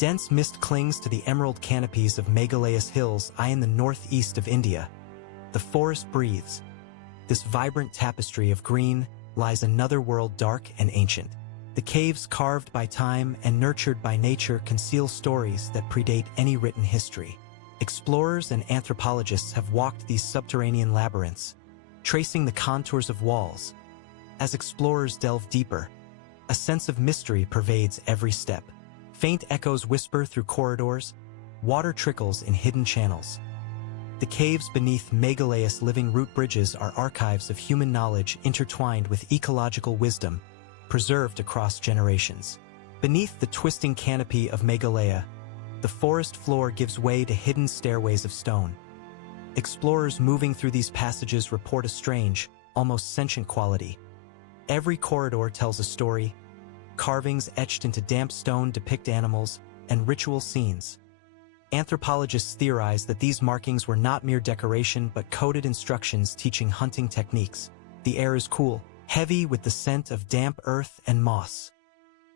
Dense mist clings to the emerald canopies of Meghalaya's hills in the northeast of India. The forest breathes. This vibrant tapestry of green lies another world dark and ancient. The caves carved by time and nurtured by nature conceal stories that predate any written history. Explorers and anthropologists have walked these subterranean labyrinths, tracing the contours of walls. As explorers delve deeper, a sense of mystery pervades every step. Faint echoes whisper through corridors, water trickles in hidden channels. The caves beneath Meghalaya's living root bridges are archives of human knowledge intertwined with ecological wisdom, preserved across generations. Beneath the twisting canopy of Meghalaya, the forest floor gives way to hidden stairways of stone. Explorers moving through these passages report a strange, almost sentient quality. Every corridor tells a story. Carvings etched into damp stone depict animals and ritual scenes. Anthropologists theorize that these markings were not mere decoration but coded instructions teaching hunting techniques. The air is cool, heavy with the scent of damp earth and moss.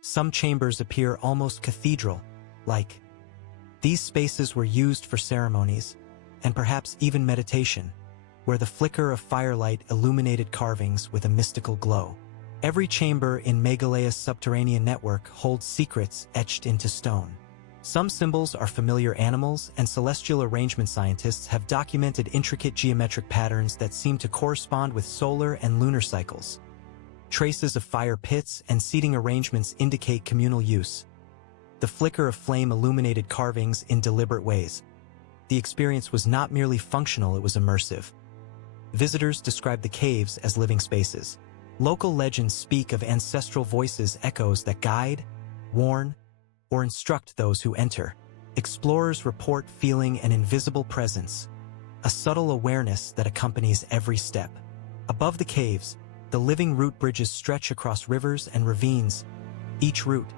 Some chambers appear almost cathedral-like. These spaces were used for ceremonies, and perhaps even meditation, where the flicker of firelight illuminated carvings with a mystical glow. Every chamber in Meghalaya's subterranean network holds secrets etched into stone. Some symbols are familiar animals, and celestial arrangement scientists have documented intricate geometric patterns that seem to correspond with solar and lunar cycles. Traces of fire pits and seating arrangements indicate communal use. The flicker of flame illuminated carvings in deliberate ways. The experience was not merely functional, it was immersive. Visitors describe the caves as living spaces. Local legends speak of ancestral voices, echoes that guide, warn, or instruct those who enter. Explorers report feeling an invisible presence, a subtle awareness that accompanies every step. Above the caves, the living root bridges stretch across rivers and ravines. Each root,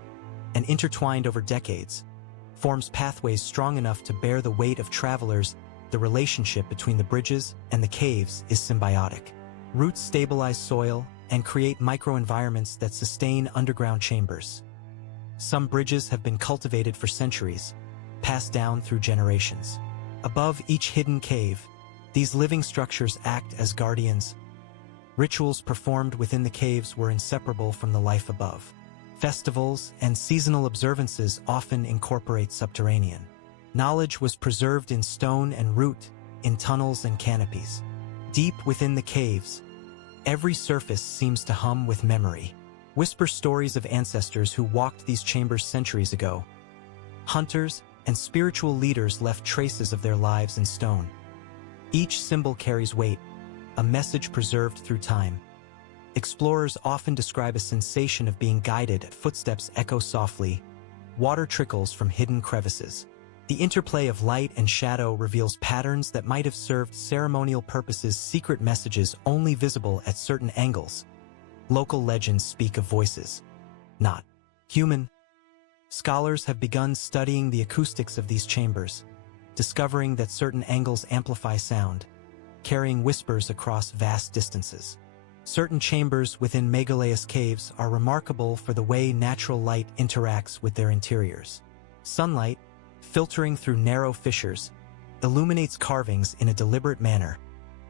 and intertwined over decades, forms pathways strong enough to bear the weight of travelers. The relationship between the bridges and the caves is symbiotic. Roots stabilize soil and create microenvironments that sustain underground chambers. Some bridges have been cultivated for centuries, passed down through generations. Above each hidden cave, these living structures act as guardians. Rituals performed within the caves were inseparable from the life above. Festivals and seasonal observances often incorporate subterranean. Knowledge was preserved in stone and root, in tunnels and canopies. Deep within the caves, every surface seems to hum with memory. Whisper stories of ancestors who walked these chambers centuries ago. Hunters and spiritual leaders left traces of their lives in stone. Each symbol carries weight, a message preserved through time. Explorers often describe a sensation of being guided. Footsteps echo softly. Water trickles from hidden crevices. The interplay of light and shadow reveals patterns that might have served ceremonial purposes, secret messages only visible at certain angles. Local legends speak of voices, not human. Scholars have begun studying the acoustics of these chambers, discovering that certain angles amplify sound, carrying whispers across vast distances. Certain chambers within Meghalaya's caves are remarkable for the way natural light interacts with their interiors. Sunlight, filtering through narrow fissures, illuminates carvings in a deliberate manner,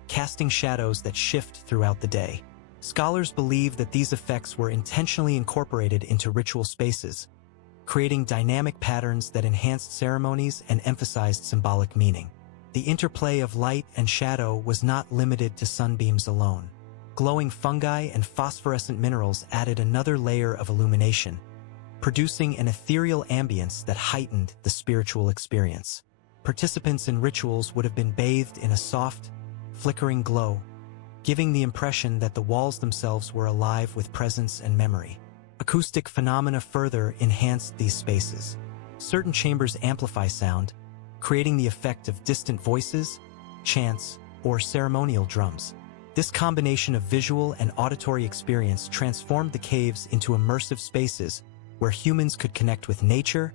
casting shadows that shift throughout the day. Scholars believe that these effects were intentionally incorporated into ritual spaces, creating dynamic patterns that enhanced ceremonies and emphasized symbolic meaning. The interplay of light and shadow was not limited to sunbeams alone. Glowing fungi and phosphorescent minerals added another layer of illumination, producing an ethereal ambience that heightened the spiritual experience. Participants in rituals would have been bathed in a soft, flickering glow, giving the impression that the walls themselves were alive with presence and memory. Acoustic phenomena further enhanced these spaces. Certain chambers amplify sound, creating the effect of distant voices, chants, or ceremonial drums. This combination of visual and auditory experience transformed the caves into immersive spaces where humans could connect with nature,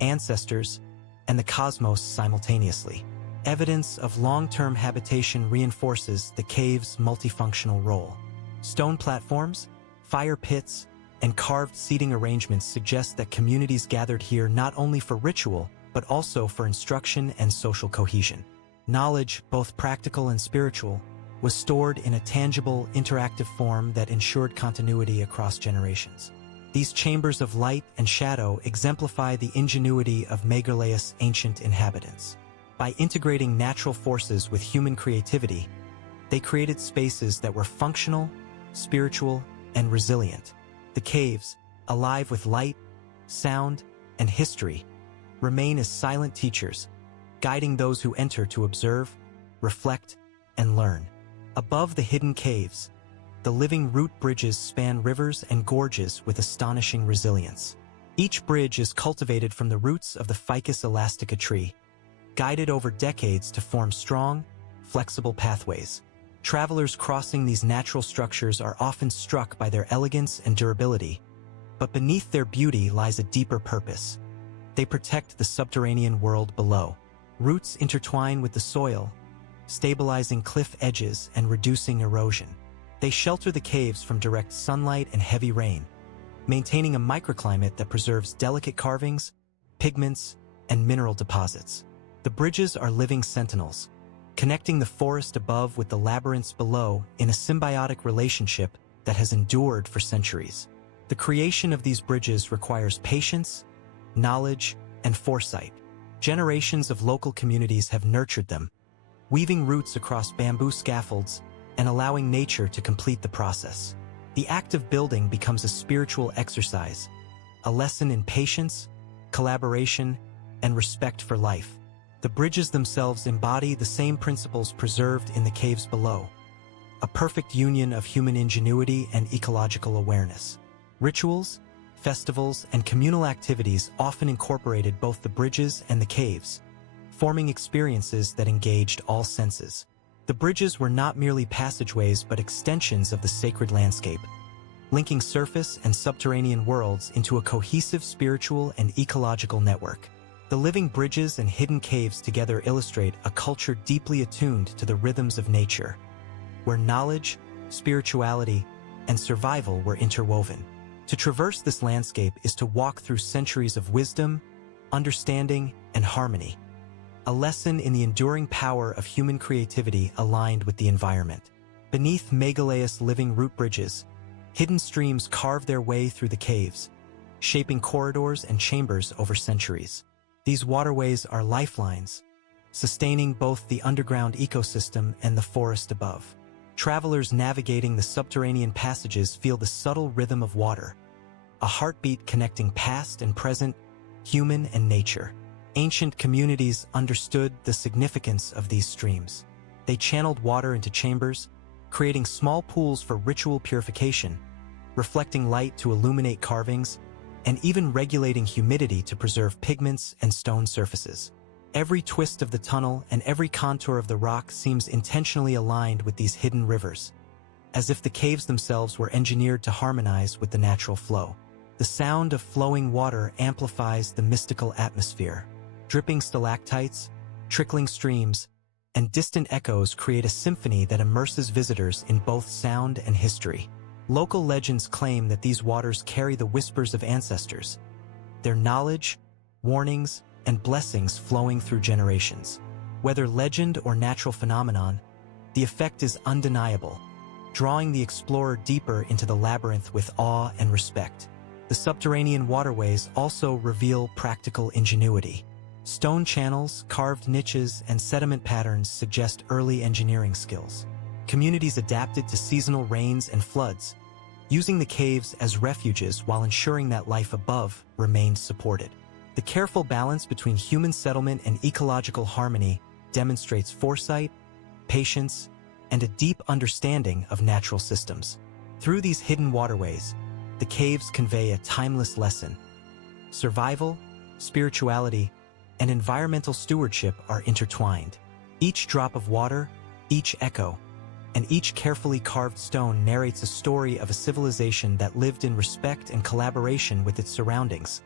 ancestors, and the cosmos simultaneously. Evidence of long-term habitation reinforces the cave's multifunctional role. Stone platforms, fire pits, and carved seating arrangements suggest that communities gathered here not only for ritual, but also for instruction and social cohesion. Knowledge, both practical and spiritual, was stored in a tangible, interactive form that ensured continuity across generations. These chambers of light and shadow exemplify the ingenuity of Meghalaya's ancient inhabitants. By integrating natural forces with human creativity, they created spaces that were functional, spiritual, and resilient. The caves, alive with light, sound, and history, remain as silent teachers, guiding those who enter to observe, reflect, and learn. Above the hidden caves, the living root bridges span rivers and gorges with astonishing resilience. Each bridge is cultivated from the roots of the Ficus elastica tree, guided over decades to form strong, flexible pathways. Travelers crossing these natural structures are often struck by their elegance and durability, but beneath their beauty lies a deeper purpose. They protect the subterranean world below. Roots intertwine with the soil, stabilizing cliff edges and reducing erosion. They shelter the caves from direct sunlight and heavy rain, maintaining a microclimate that preserves delicate carvings, pigments, and mineral deposits. The bridges are living sentinels, connecting the forest above with the labyrinths below in a symbiotic relationship that has endured for centuries. The creation of these bridges requires patience, knowledge, and foresight. Generations of local communities have nurtured them, weaving roots across bamboo scaffolds and allowing nature to complete the process. The act of building becomes a spiritual exercise, a lesson in patience, collaboration, and respect for life. The bridges themselves embody the same principles preserved in the caves below, a perfect union of human ingenuity and ecological awareness. Rituals, festivals, and communal activities often incorporated both the bridges and the caves, forming experiences that engaged all senses. The bridges were not merely passageways but extensions of the sacred landscape, linking surface and subterranean worlds into a cohesive spiritual and ecological network. The living bridges and hidden caves together illustrate a culture deeply attuned to the rhythms of nature, where knowledge, spirituality, and survival were interwoven. To traverse this landscape is to walk through centuries of wisdom, understanding, and harmony, a lesson in the enduring power of human creativity aligned with the environment. Beneath Meghalaya's living root bridges, hidden streams carve their way through the caves, shaping corridors and chambers over centuries. These waterways are lifelines, sustaining both the underground ecosystem and the forest above. Travelers navigating the subterranean passages feel the subtle rhythm of water, a heartbeat connecting past and present, human and nature. Ancient communities understood the significance of these streams. They channeled water into chambers, creating small pools for ritual purification, reflecting light to illuminate carvings, and even regulating humidity to preserve pigments and stone surfaces. Every twist of the tunnel and every contour of the rock seems intentionally aligned with these hidden rivers, as if the caves themselves were engineered to harmonize with the natural flow. The sound of flowing water amplifies the mystical atmosphere. Dripping stalactites, trickling streams, and distant echoes create a symphony that immerses visitors in both sound and history. Local legends claim that these waters carry the whispers of ancestors, their knowledge, warnings, and blessings flowing through generations. Whether legend or natural phenomenon, the effect is undeniable, drawing the explorer deeper into the labyrinth with awe and respect. The subterranean waterways also reveal practical ingenuity. Stone channels, carved niches, and sediment patterns suggest early engineering skills. Communities adapted to seasonal rains and floods, using the caves as refuges while ensuring that life above remained supported. The careful balance between human settlement and ecological harmony demonstrates foresight, patience, and a deep understanding of natural systems. Through these hidden waterways, the caves convey a timeless lesson. Survival, spirituality, and environmental stewardship are intertwined. Each drop of water, each echo, and each carefully carved stone narrates a story of a civilization that lived in respect and collaboration with its surroundings,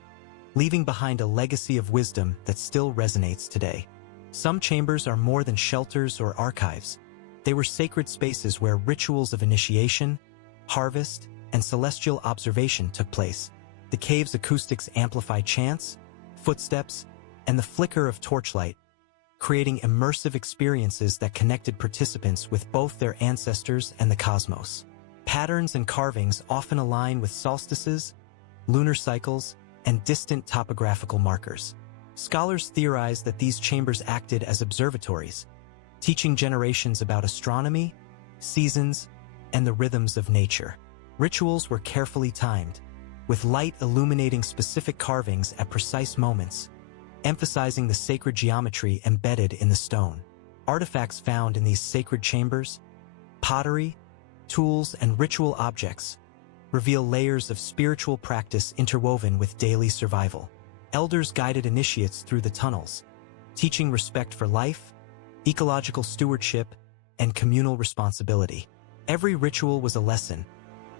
leaving behind a legacy of wisdom that still resonates today. Some chambers are more than shelters or archives. They were sacred spaces where rituals of initiation, harvest, and celestial observation took place. The cave's acoustics amplified chants, footsteps, and the flicker of torchlight, creating immersive experiences that connected participants with both their ancestors and the cosmos. Patterns and carvings often align with solstices, lunar cycles, and distant topographical markers. Scholars theorize that these chambers acted as observatories, teaching generations about astronomy, seasons, and the rhythms of nature. Rituals were carefully timed, with light illuminating specific carvings at precise moments, emphasizing the sacred geometry embedded in the stone. Artifacts found in these sacred chambers, pottery, tools, and ritual objects, reveal layers of spiritual practice interwoven with daily survival. Elders guided initiates through the tunnels, teaching respect for life, ecological stewardship, and communal responsibility. Every ritual was a lesson,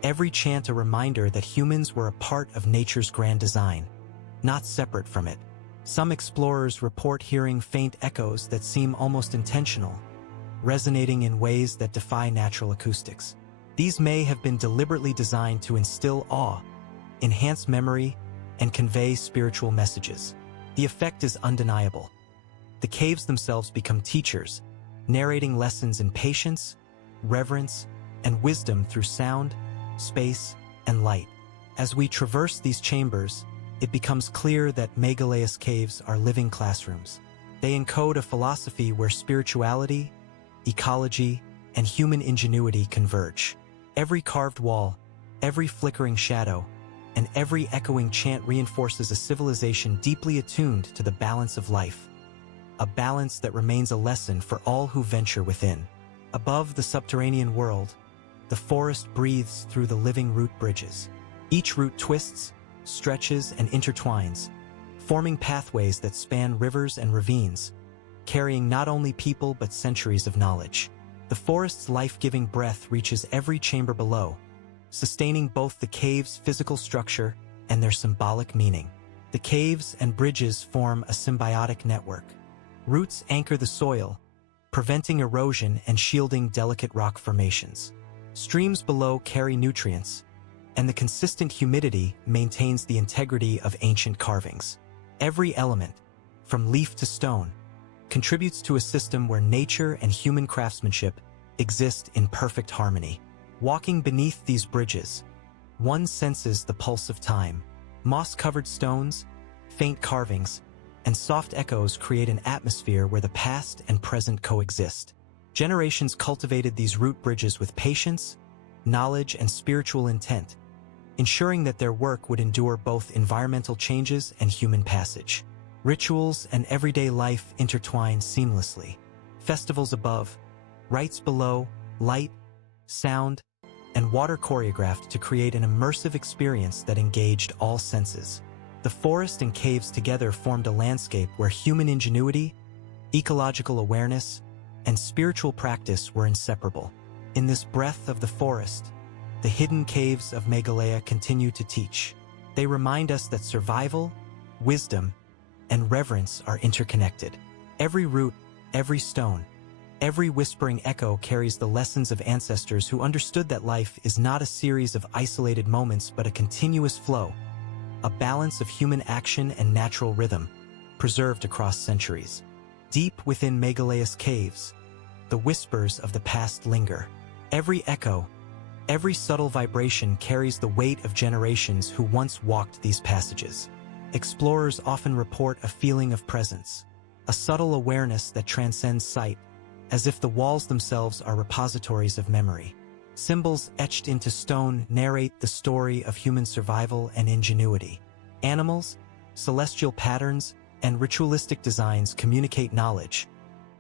every chant a reminder that humans were a part of nature's grand design, not separate from it. Some explorers report hearing faint echoes that seem almost intentional, resonating in ways that defy natural acoustics. These may have been deliberately designed to instill awe, enhance memory, and convey spiritual messages. The effect is undeniable. The caves themselves become teachers, narrating lessons in patience, reverence, and wisdom through sound, space, and light. As we traverse these chambers, it becomes clear that Meghalaya's caves are living classrooms. They encode a philosophy where spirituality, ecology, and human ingenuity converge. Every carved wall, every flickering shadow, and every echoing chant reinforces a civilization deeply attuned to the balance of life, a balance that remains a lesson for all who venture within. Above the subterranean world, the forest breathes through the living root bridges. Each root twists, stretches, and intertwines, forming pathways that span rivers and ravines, carrying not only people but centuries of knowledge. The forest's life-giving breath reaches every chamber below, sustaining both the cave's physical structure and their symbolic meaning. The caves and bridges form a symbiotic network. Roots anchor the soil, preventing erosion and shielding delicate rock formations. Streams below carry nutrients, and the consistent humidity maintains the integrity of ancient carvings. Every element, from leaf to stone, contributes to a system where nature and human craftsmanship exist in perfect harmony. Walking beneath these bridges, one senses the pulse of time. Moss-covered stones, faint carvings, and soft echoes create an atmosphere where the past and present coexist. Generations cultivated these root bridges with patience, knowledge, and spiritual intent, ensuring that their work would endure both environmental changes and human passage. Rituals and everyday life intertwine seamlessly. Festivals above, rites below, light, sound, and water choreographed to create an immersive experience that engaged all senses. The forest and caves together formed a landscape where human ingenuity, ecological awareness, and spiritual practice were inseparable. In this breath of the forest, the hidden caves of Meghalaya continue to teach. They remind us that survival, wisdom, and reverence are interconnected. Every root, every stone, every whispering echo carries the lessons of ancestors who understood that life is not a series of isolated moments but a continuous flow, a balance of human action and natural rhythm, preserved across centuries. Deep within Meghalaya's caves, the whispers of the past linger. Every echo, every subtle vibration carries the weight of generations who once walked these passages. Explorers often report a feeling of presence, a subtle awareness that transcends sight, as if the walls themselves are repositories of memory. Symbols etched into stone narrate the story of human survival and ingenuity. Animals, celestial patterns, and ritualistic designs communicate knowledge,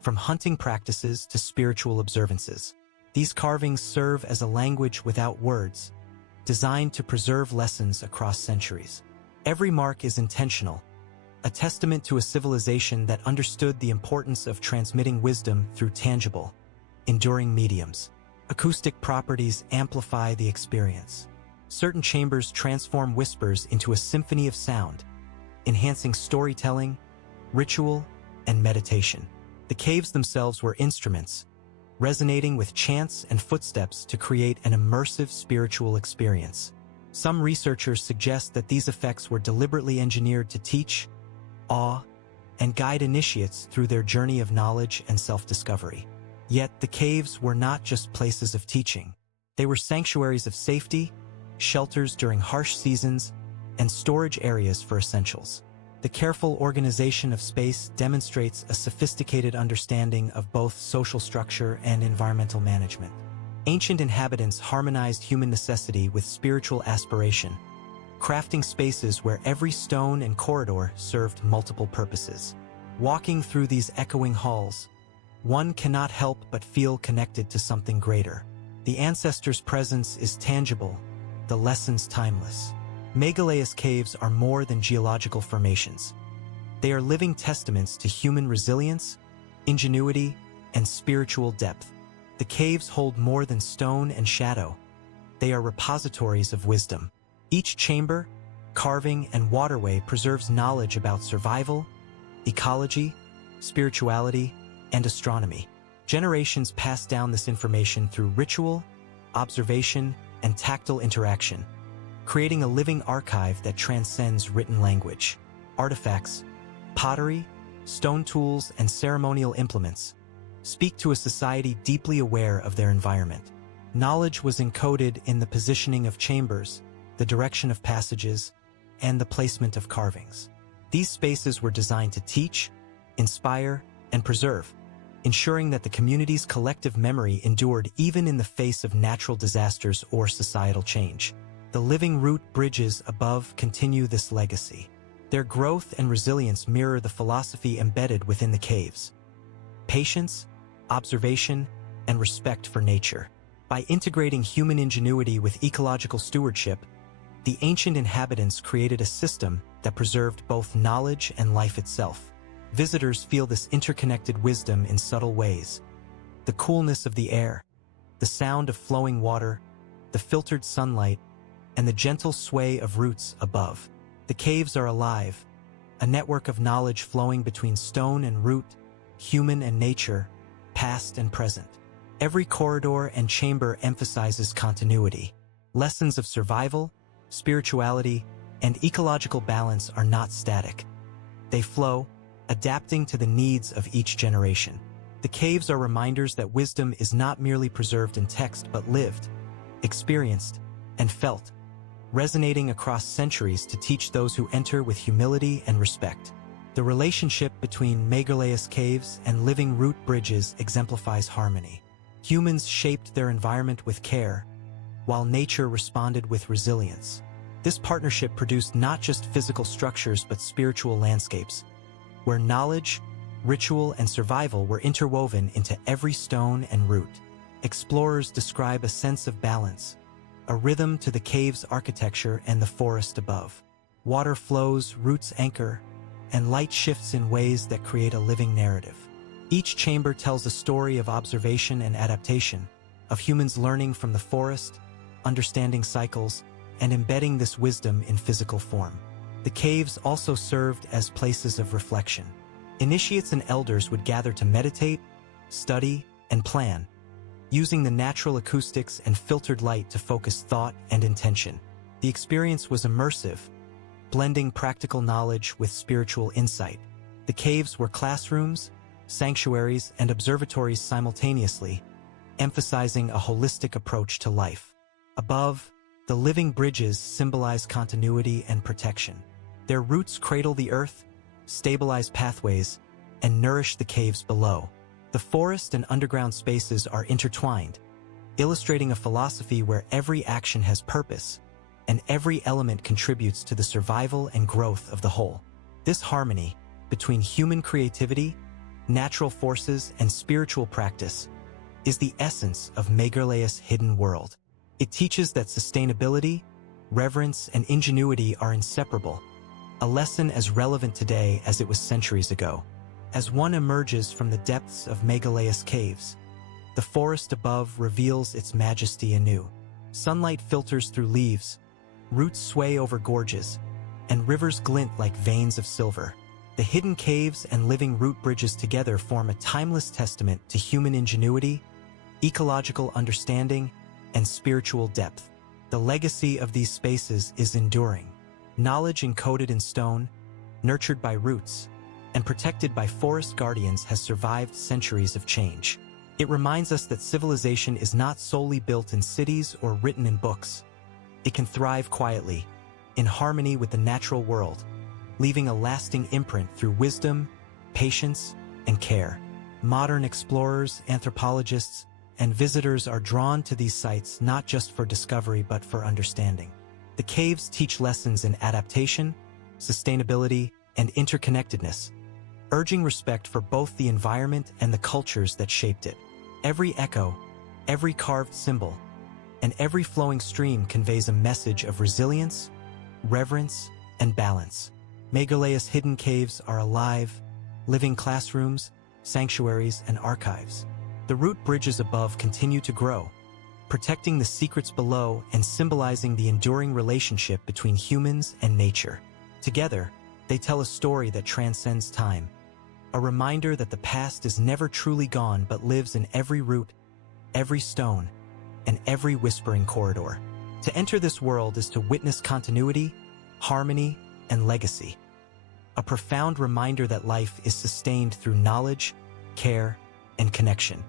from hunting practices to spiritual observances. These carvings serve as a language without words, designed to preserve lessons across centuries. Every mark is intentional, a testament to a civilization that understood the importance of transmitting wisdom through tangible, enduring mediums. Acoustic properties amplify the experience. Certain chambers transform whispers into a symphony of sound, enhancing storytelling, ritual, and meditation. The caves themselves were instruments, resonating with chants and footsteps to create an immersive spiritual experience. Some researchers suggest that these effects were deliberately engineered to teach, awe, and guide initiates through their journey of knowledge and self-discovery. Yet the caves were not just places of teaching. They were sanctuaries of safety, shelters during harsh seasons, and storage areas for essentials. The careful organization of space demonstrates a sophisticated understanding of both social structure and environmental management. Ancient inhabitants harmonized human necessity with spiritual aspiration, crafting spaces where every stone and corridor served multiple purposes. Walking through these echoing halls, one cannot help but feel connected to something greater. The ancestors' presence is tangible, the lessons timeless. Meghalaya's caves are more than geological formations. They are living testaments to human resilience, ingenuity, and spiritual depth. The caves hold more than stone and shadow. They are repositories of wisdom. Each chamber, carving, and waterway preserves knowledge about survival, ecology, spirituality, and astronomy. Generations pass down this information through ritual, observation, and tactile interaction, creating a living archive that transcends written language. Artifacts, pottery, stone tools, and ceremonial implements speak to a society deeply aware of their environment. Knowledge was encoded in the positioning of chambers, the direction of passages, and the placement of carvings. These spaces were designed to teach, inspire, and preserve, ensuring that the community's collective memory endured even in the face of natural disasters or societal change. The living root bridges above continue this legacy. Their growth and resilience mirror the philosophy embedded within the caves: patience, observation, and respect for nature. By integrating human ingenuity with ecological stewardship, the ancient inhabitants created a system that preserved both knowledge and life itself. Visitors feel this interconnected wisdom in subtle ways: the coolness of the air, the sound of flowing water, the filtered sunlight, and the gentle sway of roots above. The caves are alive, a network of knowledge flowing between stone and root, human and nature, past and present. Every corridor and chamber emphasizes continuity. Lessons of survival, spirituality, and ecological balance are not static. They flow, adapting to the needs of each generation. The caves are reminders that wisdom is not merely preserved in text but lived, experienced, and felt, resonating across centuries to teach those who enter with humility and respect. The relationship between Meghalaya's caves and living root bridges exemplifies harmony. Humans shaped their environment with care, while nature responded with resilience. This partnership produced not just physical structures but spiritual landscapes, where knowledge, ritual, and survival were interwoven into every stone and root. Explorers describe a sense of balance, a rhythm to the cave's architecture and the forest above. Water flows, roots anchor, and light shifts in ways that create a living narrative. Each chamber tells a story of observation and adaptation, of humans learning from the forest, understanding cycles, and embedding this wisdom in physical form. The caves also served as places of reflection. Initiates and elders would gather to meditate, study, and plan, using the natural acoustics and filtered light to focus thought and intention. The experience was immersive, blending practical knowledge with spiritual insight. The caves were classrooms, sanctuaries, and observatories simultaneously, emphasizing a holistic approach to life. Above, the living bridges symbolize continuity and protection. Their roots cradle the earth, stabilize pathways, and nourish the caves below. The forest and underground spaces are intertwined, illustrating a philosophy where every action has purpose, and every element contributes to the survival and growth of the whole. This harmony between human creativity, natural forces, and spiritual practice is the essence of Meghalaya's hidden world. It teaches that sustainability, reverence, and ingenuity are inseparable, a lesson as relevant today as it was centuries ago. As one emerges from the depths of Meghalaya's caves, the forest above reveals its majesty anew. Sunlight filters through leaves, roots sway over gorges, and rivers glint like veins of silver. The hidden caves and living root bridges together form a timeless testament to human ingenuity, ecological understanding, and spiritual depth. The legacy of these spaces is enduring. Knowledge encoded in stone, nurtured by roots, and protected by forest guardians has survived centuries of change. It reminds us that civilization is not solely built in cities or written in books. It can thrive quietly, in harmony with the natural world, leaving a lasting imprint through wisdom, patience, and care. Modern explorers, anthropologists, and visitors are drawn to these sites not just for discovery but for understanding. The caves teach lessons in adaptation, sustainability, and interconnectedness, urging respect for both the environment and the cultures that shaped it. Every echo, every carved symbol, and every flowing stream conveys a message of resilience, reverence, and balance. Meghalaya's hidden caves are alive, living classrooms, sanctuaries, and archives. The root bridges above continue to grow, protecting the secrets below and symbolizing the enduring relationship between humans and nature. Together, they tell a story that transcends time, a reminder that the past is never truly gone but lives in every root, every stone, and every whispering corridor. To enter this world is to witness continuity, harmony, and legacy. A profound reminder that life is sustained through knowledge, care, and connection.